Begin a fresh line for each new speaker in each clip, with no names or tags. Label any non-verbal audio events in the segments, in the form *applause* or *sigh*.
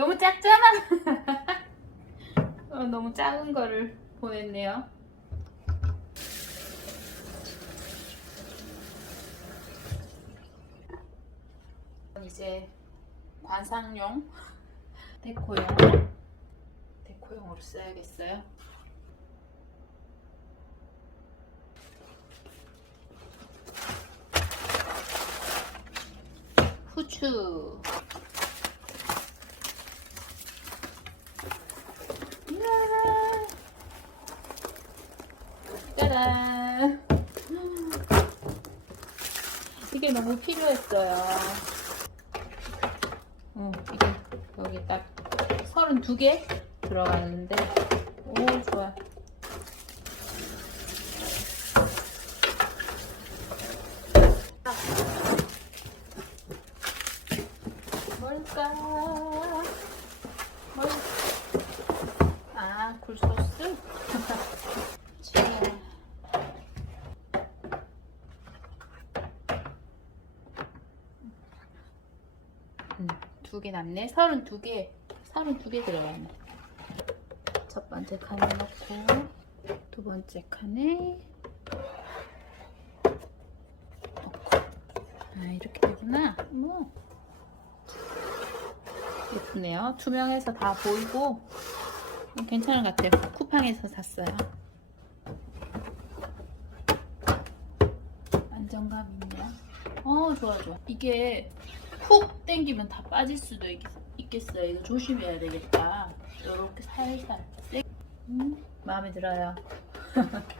너무 작잖아. *laughs* 어, 너무 작은 거를 보냈네요. 이제 관상용 *laughs* 데코용 데코용으로 써야겠어요. 후추 너무 필요했어요 어, 이게 여기 딱 32개 들어가는데 오 좋아 뭘까? 뭘? 아, 굴소스? 자. 음, 두개 남네. 32개. 32개 들어갔네. 첫 번째 칸에 넣고, 두 번째 칸에 넣고. 아, 이렇게 되구나. 뭐. 예쁘네요. 투명해서 다 보이고 괜찮은 것 같아요. 쿠팡에서 샀어요. 안정감 있네요. 어 좋아 좋아. 이게 푹 당기면 다 빠질 수도 있, 있겠어요. 이거 조심해야 되겠다. 이렇게 살살. 세- 음, 마음에 들어요. *laughs*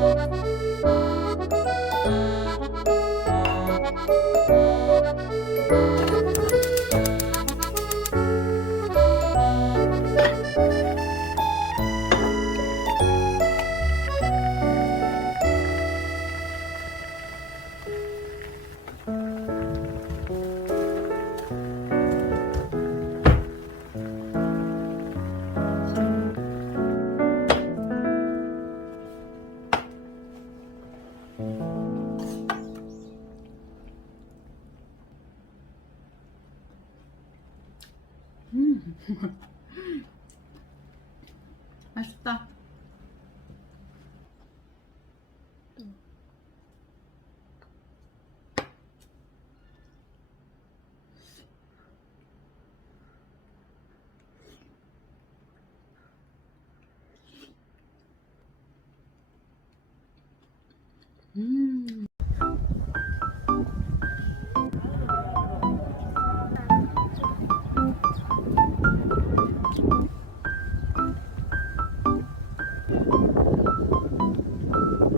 음. *laughs* 맛있다. 음.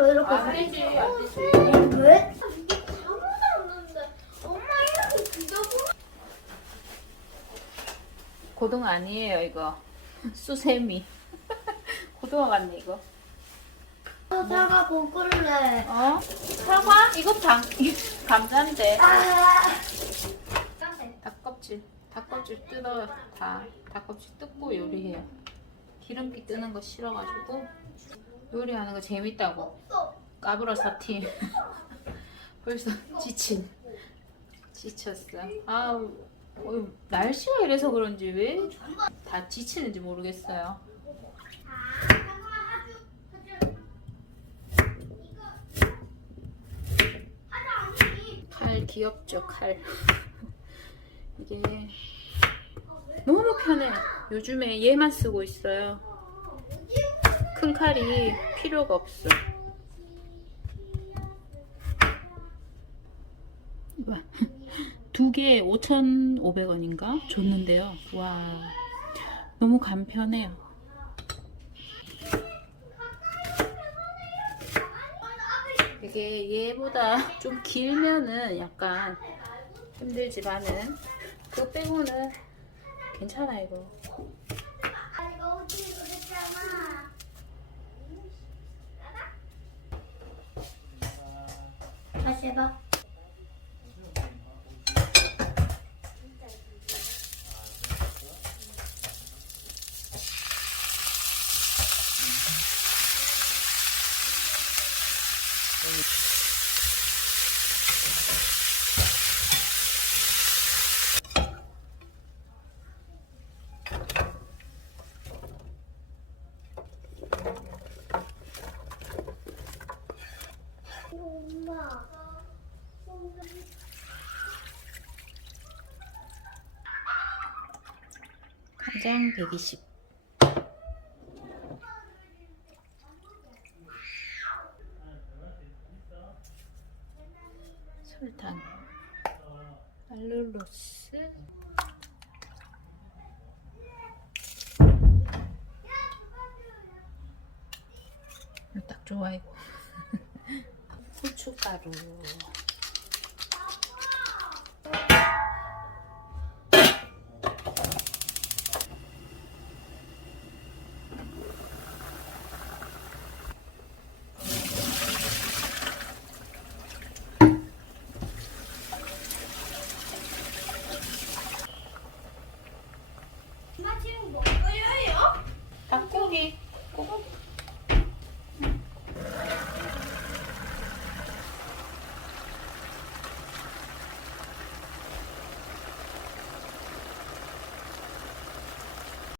가위로 이렇게.
안 되지, 안 되지.
왜?
고등어 아니에요 이거 수세미 *laughs* 고등어 같네 이거
사과 볶을래.
어? 사과? 이거 당 감자인데
아.
닭껍질 닭껍질 뜯어요 다 닭껍질 뜯고 요리해요 기름기 뜨는 거 싫어가지고 요리하는 거 재밌다고. 까불어서 팀. *laughs* 벌써 지친. 지쳤어. 아우 어휴, 날씨가 이래서 그런지 왜 다 지치는지 모르겠어요. 칼 귀엽죠 칼. *laughs* 이게 너무 편해. 요즘에 얘만 쓰고 있어요 큰 칼이 필요가 없어. *laughs* 두 개에 5,500원인가? 줬는데요. 와 너무 간편해요. 이게 얘보다 *laughs* 좀 길면은 약간 힘들지만은 그거 빼고는 괜찮아 이거
이거 다
간장 120 설탕. 알룰로스. 딱 좋아 이거 *laughs* 후춧가루 뭐 닭고기.